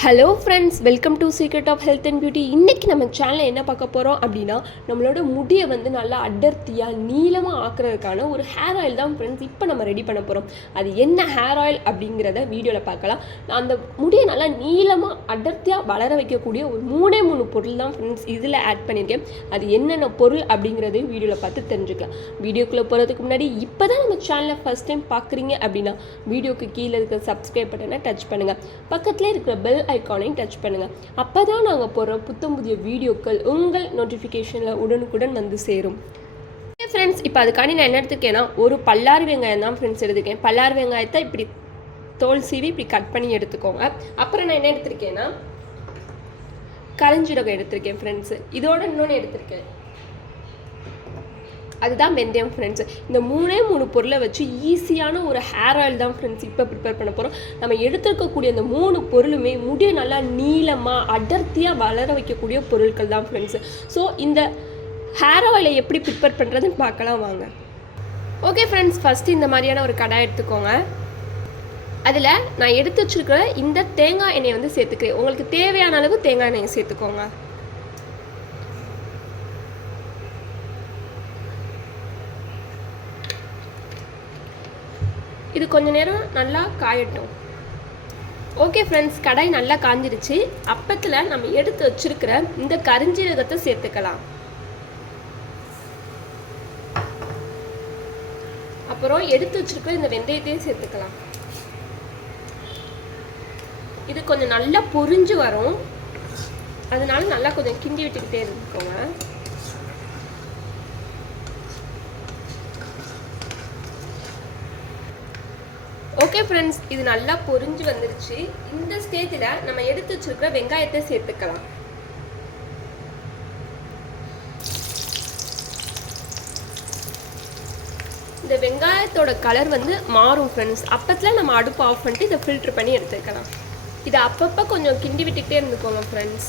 Hello friends welcome to secret of health and beauty இன்றைக்கி நம்ம சேனலில் என்ன பார்க்க போகிறோம் அப்படின்னா நம்மளோட முடியை வந்து நல்லா அடர்த்தியாக நீளமாக ஆக்குறதுக்கான ஒரு ஹேர் ஆயில் தான் ஃப்ரெண்ட்ஸ் இப்போ நம்ம ரெடி பண்ண போகிறோம் அது என்ன ஹேர் ஆயில் அப்படிங்கிறத வீடியோவில் பார்க்கலாம். நான் அந்த முடியை நல்லா நீளமாக அடர்த்தியாக வளர வைக்கக்கூடிய ஒரு மூணே மூணு பொருள் தான் ஃப்ரெண்ட்ஸ் இதில் ஆட் பண்ணியிருக்கேன். அது என்னென்ன பொருள் அப்படிங்கிறதையும் வீடியோவில் பார்த்து தெரிஞ்சுக்கலாம். வீடியோக்குள்ளே போகிறதுக்கு முன்னாடி இப்போ தான் நம்ம சேனலை ஃபஸ்ட் டைம் பார்க்குறீங்க அப்படின்னா வீடியோக்கு கீழே இருக்கிற சப்ஸ்கிரைப் பட்டனை டச் பண்ணுங்கள் பக்கத்தில் இருக்கிற பெல் ஐக்கானையும் டச் பண்ணுங்கள் அப்போ தான் நாங்கள் போடுற புத்தம் புதிய வீடியோக்கள் உங்கள் நோட்டிஃபிகேஷனில் உடனுக்குடன் வந்து சேரும். ஃப்ரெண்ட்ஸ் இப்போ அதுக்காண்டி நான் என்ன எடுத்துருக்கேன்னா ஒரு பல்லாறு வெங்காயம் தான் ஃப்ரெண்ட்ஸ் எடுத்துருக்கேன். பல்லாறு வெங்காயத்தை இப்படி தோல் சீவி இப்படி கட் பண்ணி எடுத்துக்கோங்க. அப்புறம் நான் என்ன எடுத்திருக்கேன்னா கரிஞ்சீரகம் எடுத்திருக்கேன் ஃப்ரெண்ட்ஸு இதோட இன்னொன்று எடுத்திருக்கேன். அதுதான் வெந்தயம் ஃப்ரெண்ட்ஸ் இந்த மூணே மூணு பொருளை வச்சு ஈஸியான ஒரு ஹேர் ஆயில் தான் ஃப்ரெண்ட்ஸ் இப்போ ப்ரிப்பேர் பண்ண போகிறோம் நம்ம எடுத்துருக்கக்கூடிய அந்த மூணு பொருளுமே முடிய நல்லா நீளமாக அடர்த்தியாக வளர வைக்கக்கூடிய பொருட்கள் தான் ஃப்ரெண்ட்ஸ் ஸோ இந்த ஹேர் ஆயிலை எப்படி ப்ரிப்பேர் பண்ணுறதுன்னு பார்க்கலாம் வாங்க. ஓகே ஃப்ரெண்ட்ஸ் ஃபஸ்ட்டு இந்த மாதிரியான ஒரு கடாய் எடுத்துக்கோங்க. அதில் நான் எடுத்து வச்சுருக்கிற இந்த தேங்காய் எண்ணெயை வந்து சேர்த்துக்கிறேன். உங்களுக்கு தேவையான அளவு தேங்காய் எண்ணெயை சேர்த்துக்கோங்க. இது கொஞ்ச நேரம் நல்லா காயட்டும். ஓகே ஃப்ரெண்ட்ஸ் கடாய் நல்லா காஞ்சிருச்சு. அப்பத்தில் நம்ம எடுத்து வச்சிருக்கிற இந்த கரிஞ்சீரகத்தை சேர்த்துக்கலாம். அப்புறம் எடுத்து வச்சுருக்கிற இந்த வெந்தயத்தையும் சேர்த்துக்கலாம். இது கொஞ்சம் நல்லா பொரிஞ்சு வரும். அதனால நல்லா கொஞ்சம் கிண்டி விட்டுக்கிட்டே இருக்கோங்க ஓகே ஃப்ரெண்ட்ஸ் இது நல்லா பொரிஞ்சு வந்துருச்சு. இந்த ஸ்டேஜில் நம்ம எடுத்து வச்சுருக்கிற வெங்காயத்தை சேர்த்துக்கலாம். இந்த வெங்காயத்தோட கலர் வந்து மாறும் ஃப்ரெண்ட்ஸ் அப்பத்தில் நம்ம அடுப்பு ஆஃப் பண்ணிட்டு இதை ஃபில்ட்ரு பண்ணி எடுத்துக்கலாம். இதை அப்பப்போ கொஞ்சம் கிண்டி விட்டுக்கிட்டே இருந்துக்கோங்க ஃப்ரெண்ட்ஸ்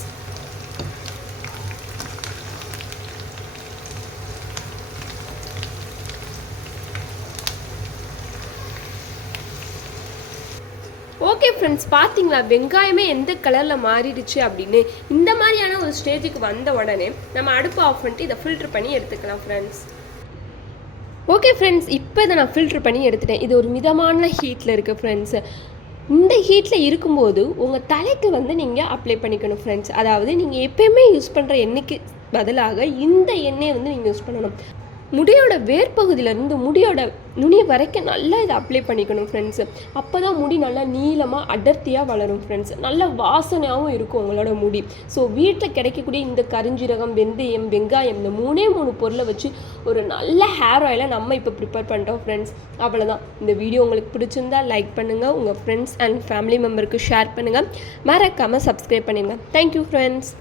ஓகே ஃப்ரெண்ட்ஸ் பார்த்தீங்களா வெங்காயமே எந்த கலரில் மாறிடுச்சு அப்படின்னு? இந்த மாதிரியான ஒரு ஸ்டேஜுக்கு வந்த உடனே நம்ம அடுப்பு ஆஃப் பண்ணிட்டு இதை ஃபில்ட்ரு பண்ணி எடுத்துக்கலாம் ஃப்ரெண்ட்ஸ் ஓகே ஃப்ரெண்ட்ஸ் இப்போ இதை நான் ஃபில்ட்ரு பண்ணி எடுத்துட்டேன். இது ஒரு மிதமான ஹீட்டில் இருக்குது ஃப்ரெண்ட்ஸ் இந்த ஹீட்டில் இருக்கும்போது உங்கள் தலைக்கு வந்து நீங்கள் அப்ளை பண்ணிக்கணும் ஃப்ரெண்ட்ஸ் அதாவது நீங்கள் எப்பயுமே யூஸ் பண்ணுற எண்ணெய்க்கு பதிலாக இந்த எண்ணெயை வந்து நீங்கள் யூஸ் பண்ணணும். முடியோட வேர்பகுதியிலேருந்து முடியோட நுனி வரைக்கும் நல்லா இதை அப்ளை பண்ணிக்கணும் ஃப்ரெண்ட்ஸு அப்போ தான் முடி நல்லா நீளமாக அடர்த்தியாக வளரும் ஃப்ரெண்ட்ஸ் நல்ல வாசனையாகவும் இருக்கும் உங்களோட முடி. ஸோ வீட்டில் கிடைக்கக்கூடிய இந்த கரிஞ்சீரகம் வெந்தயம் வெங்காயம் இந்த மூணே மூணு பொருளை வச்சு ஒரு நல்ல ஹேர் ஆயிலை நம்ம இப்போ ப்ரிப்பேர் பண்ணிட்டோம் ஃப்ரெண்ட்ஸ் அவ்வளோதான் இந்த வீடியோ உங்களுக்கு பிடிச்சிருந்தா லைக் பண்ணுங்கள் உங்கள் ஃப்ரெண்ட்ஸ் அண்ட் ஃபேமிலி மெம்பருக்கு ஷேர் பண்ணுங்கள் மறக்காமல் சப்ஸ்கிரைப் பண்ணிடுங்க. Thank you friends